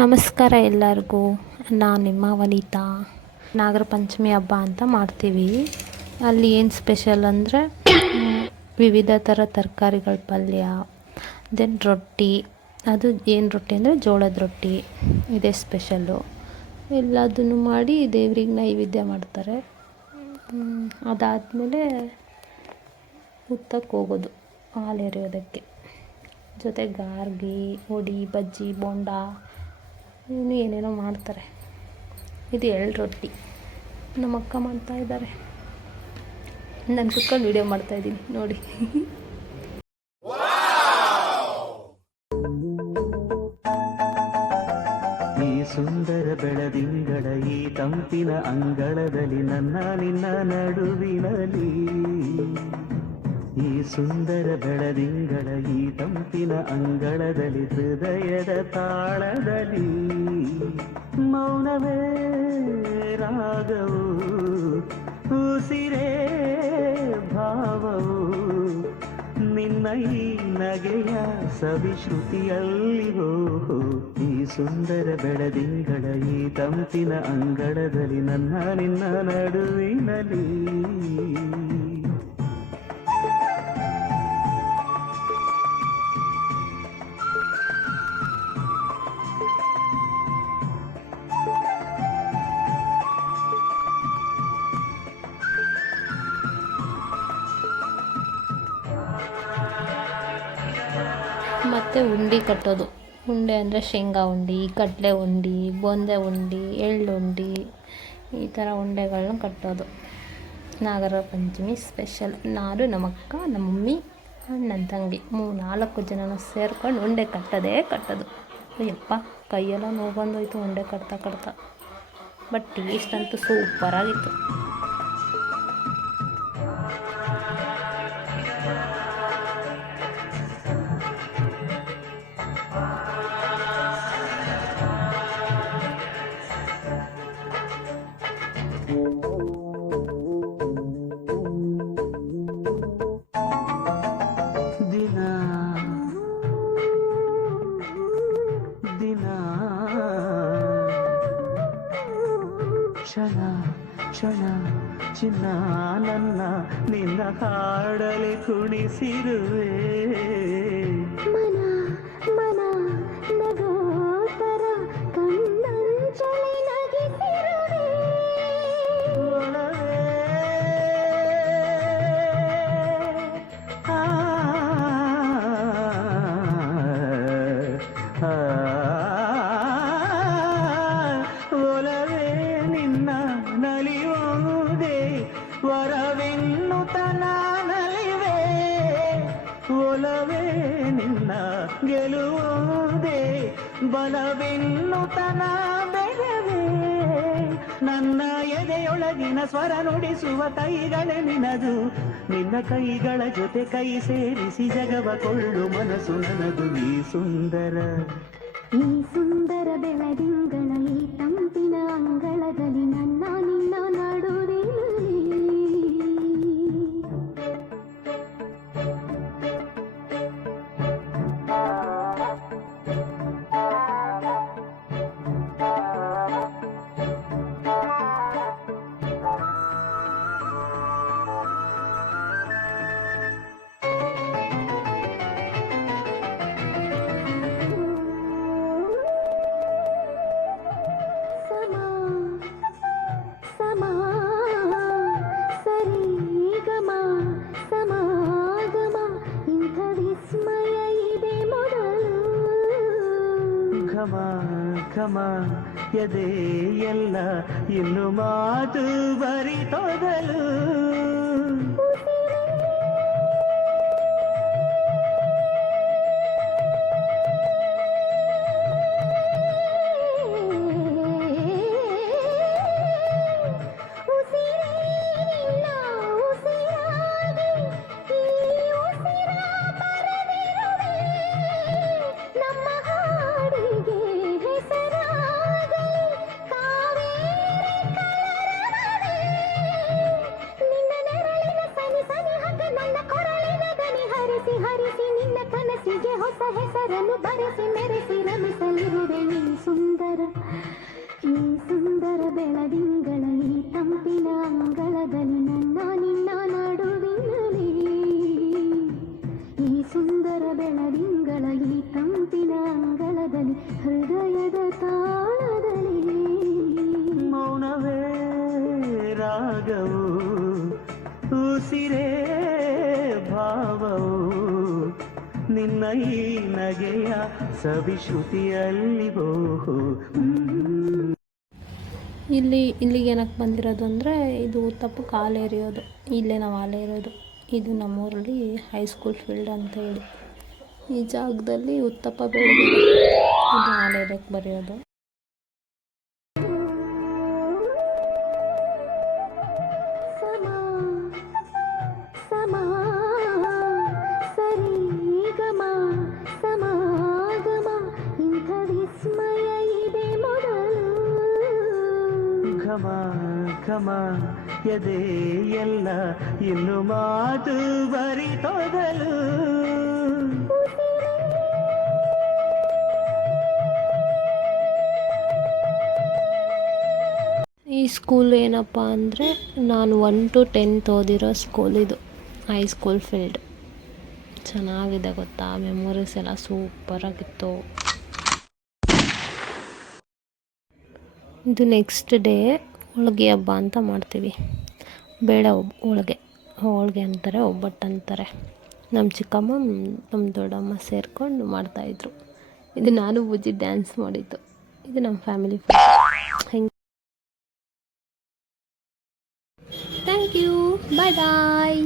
ನಮಸ್ಕಾರ ಎಲ್ಲರಿಗೂ. ನಾನು ನಿಮ್ಮ ವನಿತಾ. ನಾಗರ ಪಂಚಮಿ ಹಬ್ಬ ಅಂತ ಮಾಡ್ತೀವಿ. ಅಲ್ಲಿ ಏನು ಸ್ಪೆಷಲ್ ಅಂದರೆ ವಿವಿಧ ಥರ ತರಕಾರಿಗಳ ಪಲ್ಯ, ದೆನ್ ರೊಟ್ಟಿ. ಅದು ಏನು ರೊಟ್ಟಿ ಅಂದರೆ ಜೋಳದ ರೊಟ್ಟಿ, ಇದೇ ಸ್ಪೆಷಲ್ಲು. ಎಲ್ಲದನ್ನು ಮಾಡಿ ದೇವ್ರಿಗೆ ನೈವೇದ್ಯ ಮಾಡ್ತಾರೆ. ಅದಾದಮೇಲೆ ಹುತ್ತಕ್ಕೆ ಹೋಗೋದು ಹಾಲು ಎರೆಯೋದಕ್ಕೆ. ಜೊತೆ ಗಾರ್ಗಿ, ವಡಿ, ಬಜ್ಜಿ, ಬೋಂಡ ಇನ್ನೂ ಏನೇನೋ ಮಾಡ್ತಾರೆ. ಇದು ಎಳ್ಳು ರೊಟ್ಟಿ ನಮ್ಮ ಅಕ್ಕ ಮಾಡ್ತಾಯಿದ್ದಾರೆ. ನಾನು ಕುತ್ಕೊಂಡು ವೀಡಿಯೋ ಮಾಡ್ತಾಯಿದ್ದೀನಿ ನೋಡಿ. ಈ ಸುಂದರ ಬೆಳದಿಂಗಳ ಈ ತಂಪಿನ ಅಂಗಳದಲ್ಲಿ ನನ್ನ ನಿನ್ನ ನಡುವಿನಲ್ಲಿ, ಈ ಸುಂದರ ಬೆಳದಿಂಗಳ ಈ ತಂಪಿನ ಅಂಗಳದಲ್ಲಿ ಹೃದಯದ ತಾಳದಲ್ಲಿ ಮೌನವೇ ರಾಗವು, ಉಸಿರೇ ಭಾವವು, ನಿನ್ನ ಈ ನಗೆಯ ಸವಿಶ್ರುತಿಯಲ್ಲಿವೋ. ಈ ಸುಂದರ ಬೆಳದಿಂಗಳ ಈ ತಂಪಿನ ಅಂಗಳದಲ್ಲಿ ನನ್ನ ನಿನ್ನ ನಡುವಿನಲ್ಲಿ. ಮತ್ತು ಉಂಡೆ ಕಟ್ಟೋದು. ಉಂಡೆ ಅಂದರೆ ಶೇಂಗಾ ಉಂಡೆ, ಕಡಲೆ ಉಂಡೆ, ಬೂಂದಿ ಉಂಡೆ, ಎಳ್ಳು ಉಂಡೆ, ಈ ಥರ ಉಂಡೆಗಳನ್ನ ಕಟ್ಟೋದು ನಾಗರ ಪಂಚಮಿ ಸ್ಪೆಷಲ್. ನಾನು, ನಮ್ಮ ಅಕ್ಕ, ನಮ್ಮ ಮಮ್ಮಿ, ನನ್ನ ತಂಗಿ 3-4 ಜನ ಸೇರ್ಕೊಂಡು ಉಂಡೆ ಕಟ್ಟೋದು. ಯಪ್ಪ, ಕೈಯೆಲ್ಲ ನೋವು ಬಂದೋಯ್ತು ಉಂಡೆ ಕಟ್ತಾ. ಬಟ್ ಟೇಸ್ಟ್ ಅಂತೂ ಸೂಪರಾಗಿತ್ತು. ದಿನ ಕ್ಷಣ ಚಿನ್ನ ನನ್ನ ನಿನ್ನ ಹಾಡಲಿ ಕುಣಿಸಿರುವೆ. ಮನ ನಗೋತರ ಕಣ್ಣಂಚಲಿ ನಗಿಸಿರುವೆ. ಒಲವೇ ನಿನ್ನ ನಲಿಯುವುದೇ ವರವೆನ್ನುತನ ನಲಿವೆ. ಒಲವೇ ನಿನ್ನ ಗೆಲುವುದೇ ಬಲವೆನ್ನುತನ ಬೆಳವೆ. ನನ್ನ ಎದೆಯೊಳಗಿನ ಸ್ವರ ನುಡಿಸುವ ಕೈಗಳೇ ನಿನದು. ನಿನ್ನ ಕೈಗಳ ಜೊತೆ ಕೈ ಸೇರಿಸಿ ಜಗವ ಕೊಳ್ಳು ಮನಸ್ಸು ನನದು. ಈ ಸುಂದರ ಬೆಳದಿಂಗಳ ಈ ತಂಪಿನ ಅಂಗಳದಲ್ಲಿ ನನ್ನ ನಿನ್ನ ನಡುವಿನಲ್ಲಿ. ಘಮ ಎದೆ ಎಲ್ಲ ಇನ್ನು ಮಾತು ಬರಿತೊದಲು. ನಿನ್ನ ಸುಂದರ ಈ ಸುಂದರ ಬೆಳದಿಂಗಳ ಈ ತಂಪಿನ ಅಂಗಳದಲ್ಲಿ ನನ್ನ ನಿನ್ನ ನಡುವಿನಲ್ಲಿ ಈ ಸುಂದರ ಬೆಳದಿಂಗಳ ಈ ತಂಪಿನ ಅಂಗಳದಲ್ಲಿ ಹೃದಯದ ತಾಳದಲ್ಲಿ ಮೌನವೇ ರಾಗವು ಉಸಿರೇ ಭಾವವು ನಿನ್ನ ಈ ನಗೆಯ ಸವಿಶ್ರುತಿಯಲ್ಲಿ ಬೋಹು ಇಲ್ಲಿಗೆ ಏನಕ್ಕೆ ಬಂದಿರೋದು ಅಂದರೆ ಇದು ಉತ್ತಪ್ಪ ಕಾಲು ಎರೆಯೋದು, ಇಲ್ಲೇ ನಾವು ಹಾಲು ಎರೆಯೋದು. ಇದು ನಮ್ಮೂರಲ್ಲಿ ಹೈಸ್ಕೂಲ್ ಫೀಲ್ಡ್ ಅಂತ ಹೇಳಿ ಈ ಜಾಗದಲ್ಲಿ ಉತ್ತಪ್ಪ ಬೆಳೆದಿದೆ. ಇದು ಹಾಲು ಎರೆಯಕ್ಕೆ ಬರೆಯೋದು. ಸಮಾ ಸಮಾ ಸರಿ ಗಮ ಸಮಾಗಮ ಇಂಥ ವಿಸ್ಮಯ ಇದೆ ಮೊದಲು ಘಮ ಘಮ ಎದೆ ಎಲ್ಲ ಇನ್ನು ಮಾತು ಬರಿತೊದಲು ಈ ಸ್ಕೂಲ್ ಏನಪ್ಪ ಅಂದರೆ ನಾನು 1 to 10th ಓದಿರೋ ಸ್ಕೂಲ್ ಇದು, ಹೈಸ್ಕೂಲ್ ಫೀಲ್ಡ್. ಚೆನ್ನಾಗಿದೆ ಗೊತ್ತಾ, ಮೆಮೊರೀಸ್ ಎಲ್ಲ ಸೂಪರಾಗಿತ್ತು. ಇದು ನೆಕ್ಸ್ಟ್ ಡೇ ಹೋಳಿಗೆ ಹಬ್ಬ ಅಂತ ಮಾಡ್ತೀವಿ. ಬೇಳೆ ಹೋಳಿಗೆ ಅಂತಾರೆ, ಒಬ್ಬಟ್ಟು ಅಂತಾರೆ. ನಮ್ಮ ಚಿಕ್ಕಮ್ಮ ನಮ್ಮ ದೊಡ್ಡಮ್ಮ ಸೇರಿಕೊಂಡು ಮಾಡ್ತಾಯಿದ್ರು. ಇದು ನಾನು ಬುಜ್ಜಿ ಡ್ಯಾನ್ಸ್ ಮಾಡಿದ್ದು. ಇದು ನಮ್ಮ ಫ್ಯಾಮಿಲಿ ಹೆಂಗೆ. Thank you, bye bye.